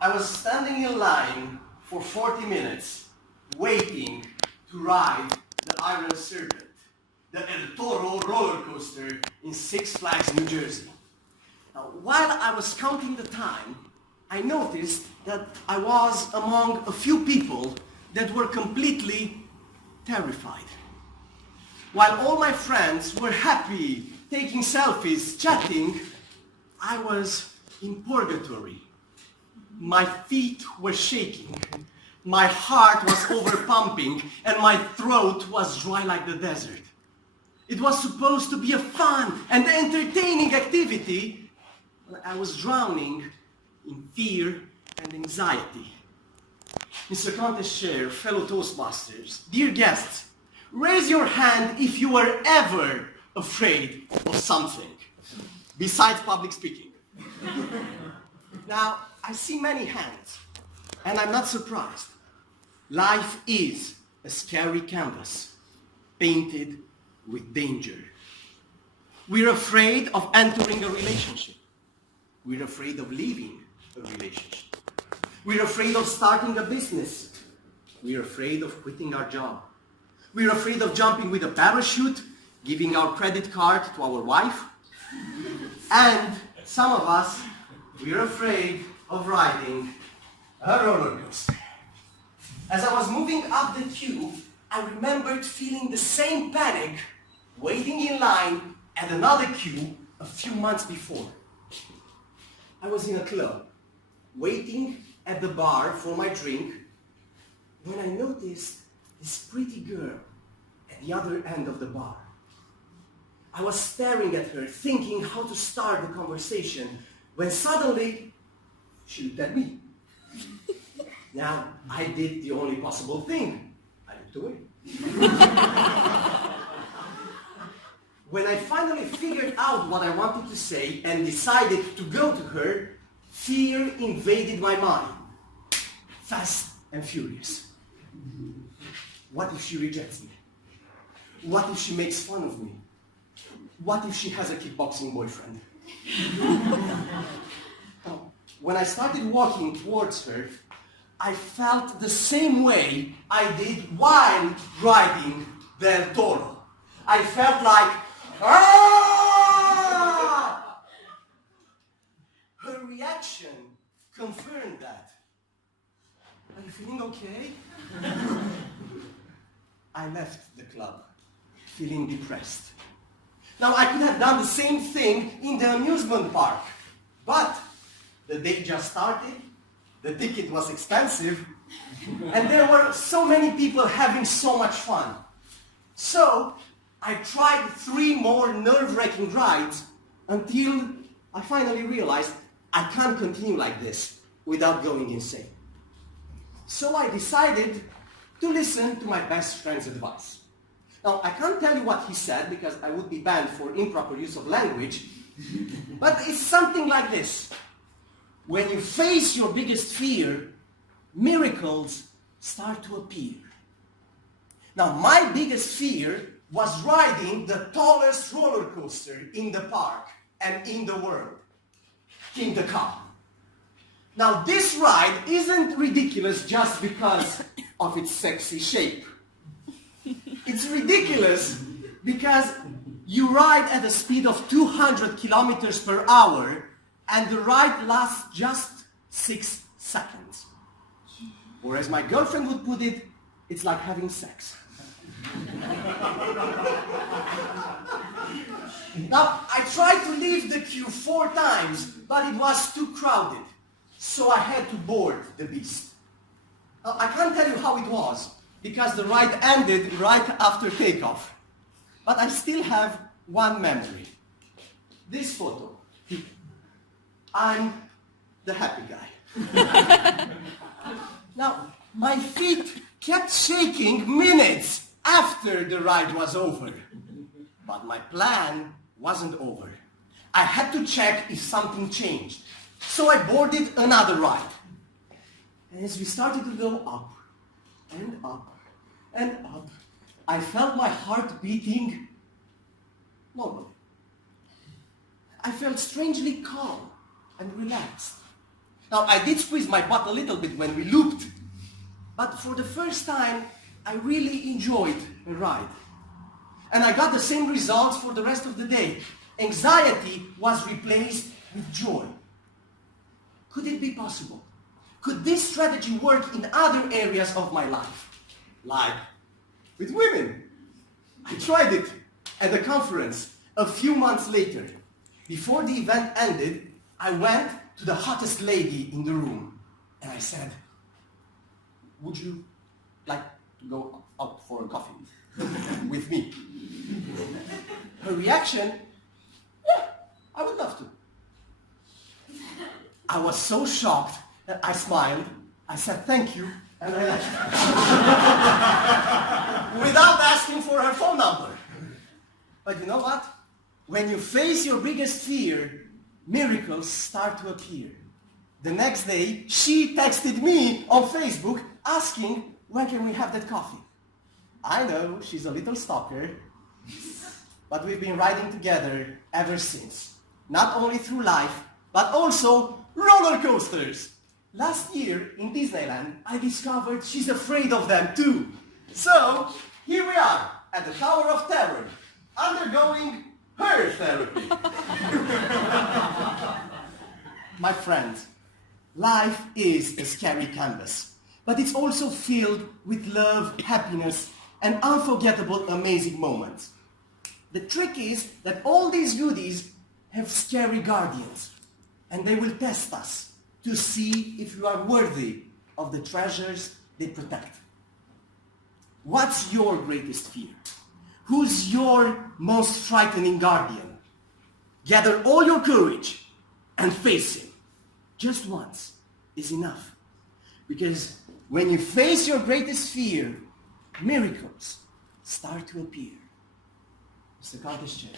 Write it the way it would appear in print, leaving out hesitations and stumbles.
I was standing in line for 40 minutes, waiting to ride the Iron Serpent, the El Toro roller coaster in Six Flags, New Jersey. Now, while I was counting the time, I noticed that I was among a few people that were completely terrified. While all my friends were happy, taking selfies, chatting, I was in purgatory. My feet were shaking, my heart was overpumping, and my throat was dry like the desert. It was supposed to be a fun and entertaining activity, but I was drowning in fear and anxiety. Mr. Contest Chair, fellow Toastmasters, dear guests, raise your hand if you were ever afraid of something, besides public speaking. Now, I see many hands, and I'm not surprised. Life is a scary canvas, painted with danger. We're afraid of entering a relationship. We're afraid of leaving a relationship. We're afraid of starting a business. We're afraid of quitting our job. We're afraid of jumping with a parachute, giving our credit card to our wife. And some of us, we're afraid of riding a roller coaster. As I was moving up the queue, I remembered feeling the same panic waiting in line at another queue a few months before. I was in a club, waiting at the bar for my drink, when I noticed this pretty girl at the other end of the bar. I was staring at her, thinking how to start the conversation, when suddenly she looked at me. Now, I did the only possible thing. I looked away. When I finally figured out what I wanted to say and decided to go to her, fear invaded my mind, fast and furious. What if she rejects me? What if she makes fun of me? What if she has a kickboxing boyfriend? When I started walking towards her, I felt the same way I did while riding the El Toro. I felt like, ah! Her reaction confirmed that. Are you feeling okay? I left the club, feeling depressed. Now, I could have done the same thing in the amusement park, but the day just started, the ticket was expensive, and there were so many people having so much fun. So, I tried 3 more nerve-wracking rides until I finally realized I can't continue like this without going insane. So I decided to listen to my best friend's advice. Now, I can't tell you what he said because I would be banned for improper use of language, but it's something like this. When you face your biggest fear, miracles start to appear. Now, my biggest fear was riding the tallest roller coaster in the park and in the world, King the Cow. Now, this ride isn't ridiculous just because of its sexy shape. It's ridiculous because you ride at a speed of 200 kilometers per hour and the ride lasts just 6 seconds. Or as my girlfriend would put it, it's like having sex. Now, I tried to leave the queue 4 times, but it was too crowded. So I had to board the beast. Now, I can't tell you how it was, because the ride ended right after takeoff. But I still have one memory. This photo. I'm the happy guy. Now, my feet kept shaking minutes after the ride was over. But my plan wasn't over. I had to check if something changed. So I boarded another ride. And as we started to go up and up and up, I felt my heart beating normally. I felt strangely calm and relaxed. Now, I did squeeze my butt a little bit when we looped, but for the first time, I really enjoyed the ride. And I got the same results for the rest of the day. Anxiety was replaced with joy. Could it be possible? Could this strategy work in other areas of my life? Like with women. I tried it at a conference a few months later. Before the event ended, I went to the hottest lady in the room and I said, "Would you like to go out for a coffee with me?" Her reaction, "Yeah, I would love to." I was so shocked that I smiled, I said thank you, and I left. Without asking for her phone number. But you know what? When you face your biggest fear, miracles start to appear. The next day, she texted me on Facebook asking, "When can we have that coffee?" I know she's a little stalker, but we've been riding together ever since. Not only through life, but also roller coasters. Last year in Disneyland, I discovered she's afraid of them too. So, here we are at the Tower of Terror, undergoing her therapy. My friends, life is a scary canvas, but it's also filled with love, happiness, and unforgettable, amazing moments. The trick is that all these goodies have scary guardians, and they will test us to see if you are worthy of the treasures they protect. What's your greatest fear? Who's your most frightening guardian? Gather all your courage and face him. Just once is enough. Because when you face your greatest fear, miracles start to appear. Mr. Contest Chair.